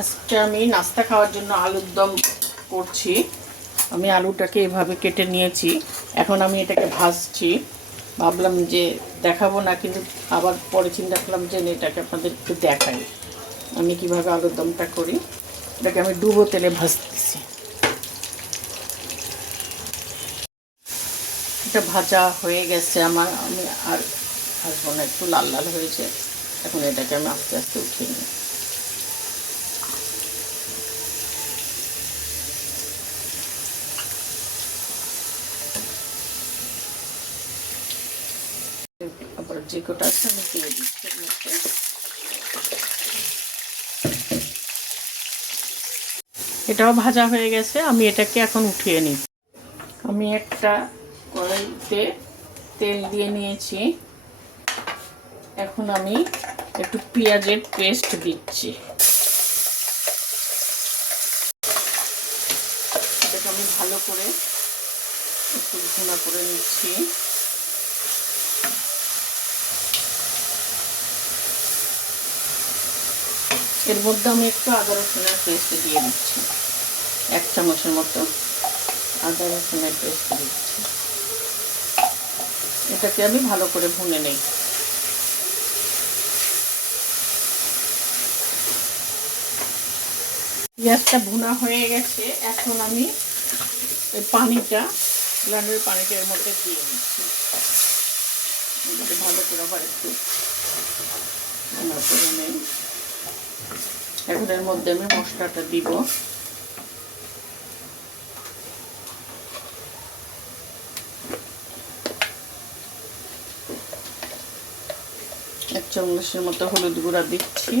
আজকে আমি নাস্তা খাওয়ার জন্য আলুর দম করছি। আমি আলুটাকে এভাবে কেটে নিয়েছি, এখন আমি এটাকে ভাজছি। ভাবলাম যে দেখাবো না, কিন্তু আবার পরে চিন্তা করলাম যে এটাকে আপনাদের একটু দেখাই আমি কিভাবে আলুর দমটা করি। এটাকে আমি ডুবো তেলে ভাজতেছি। এটা ভাজা হয়ে গেছে আমার, আমি আর ভাজবো না, একটু লাল লাল হয়েছে। এখন এটাকে আমি আস্তে আস্তে উঠিয়ে নিই। আবার যে কটা আছে আমি দিয়ে দিচ্ছি এর মধ্যে। এটাও ভাজা হয়ে গেছে, আমি এটাকে এখন উঠিয়ে নিই। আমি একটা কড়াইতে তেল দিয়ে নিয়েছি, এখন আমি একটু পেঁয়াজের পেস্ট দিচ্ছি। এটাকে আমি ভালো করে একটু ভুনা করে নিচ্ছি। এর মধ্যে আমি একটু আদা রসুনের পেস্ট দিয়ে দিচ্ছি, 1 চামচের মতো আদা রসুনের পেস্ট দিচ্ছি। এটাকে আমি ভালো করে ভুনে নেই। পেঁয়াজটা ভুনা হয়ে গেছে, এখন আমি এই পানিটা, ব্লেন্ডারের পানিটা এর মধ্যে দিয়ে দিচ্ছি। ভালো করে আবার একটু ভুনা করে নেই। এখন এর মধ্যে আমি মশলাটা দিব। এক চামচের মতো হলুদ গুঁড়া দিচ্ছি,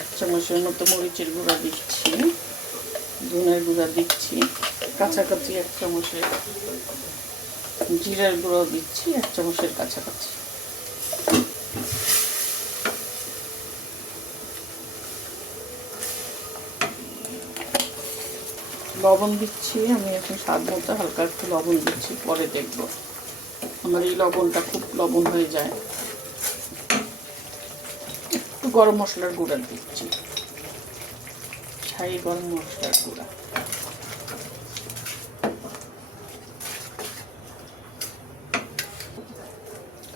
1 চামচের মতো মরিচের গুঁড়া দিচ্ছি, ধনের গুঁড়া দিচ্ছি, কাছাকাছি 1 চামচের জিরার গুঁড়ো দিচ্ছি, 1 চামচের কাছাকাছি। লবণ দিচ্ছি আমি এখন স্বাদ মতো, হালকা একটু লবণ দিচ্ছি, পরে দেখব। আমার এই লবণটা খুব লবণ হয়ে যায়। একটু গরম মশলার গুঁড়া দিচ্ছি, ছাই গরম মশলার গুঁড়া।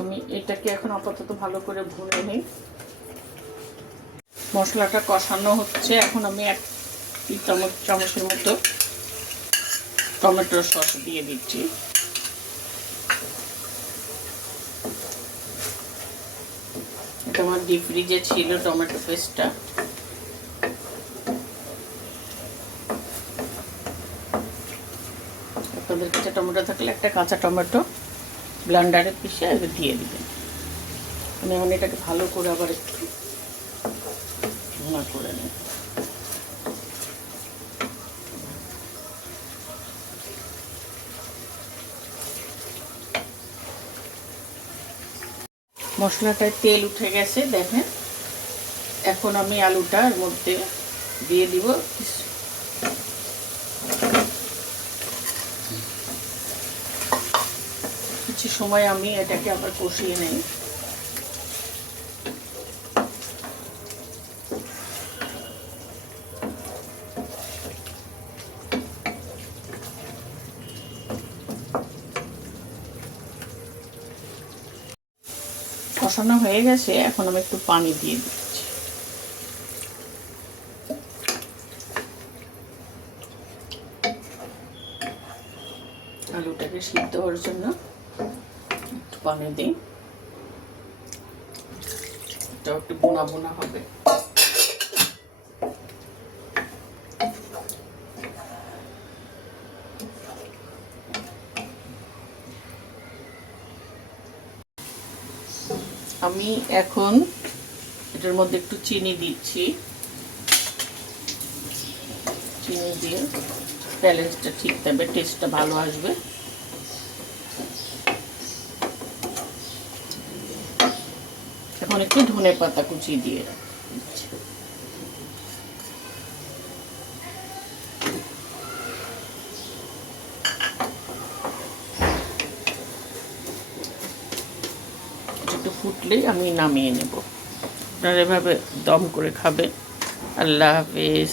আমি এটাকে এখন আপাতত ভালো করে ভুনে নিই। মশলাটা কষানো হচ্ছে, এখন আমি 1 চামচের মতো টমেটো সস দিয়ে দিচ্ছি। এটা আমার ডিপ ফ্রিজে ছিল টমেটো পেস্টটা। আপনাদের কাছে টমেটো থাকলে একটা কাঁচা টমেটো ব্লেন্ডারে পিষে দিয়ে দিবেন। আমি এখন এটাকে ভালো করে আবার একটু ভুনা করে নিই। মশলাটায় তেল উঠে গেছে দেখেন। এখন আমি আলুটার মধ্যে দিয়ে দিব। কিছু সময় আমি এটাকে আবার কষিয়ে নেই। কষানো হয়ে গেছে, এখন আমি একটু পানি দিয়ে দিচ্ছি। আলুটাকে সিদ্ধ হওয়ার জন্য একটু পানি দিই, এটাও একটু বোনা বোনা হবে। আমি এখন এটার মধ্যে একটু চিনি দিচ্ছি। চিনি দিয়ে ব্যালেন্সটা ঠিক থাকবে, টেস্টটা ভালো আসবে। এখন একটু ধনে পাতা কুচি দিয়ে দিচ্ছি। একটু ফুটলেই আমি নামিয়ে নেব। আপনারা এভাবে দম করে খাবেন, আল্লাহ হাফিজ।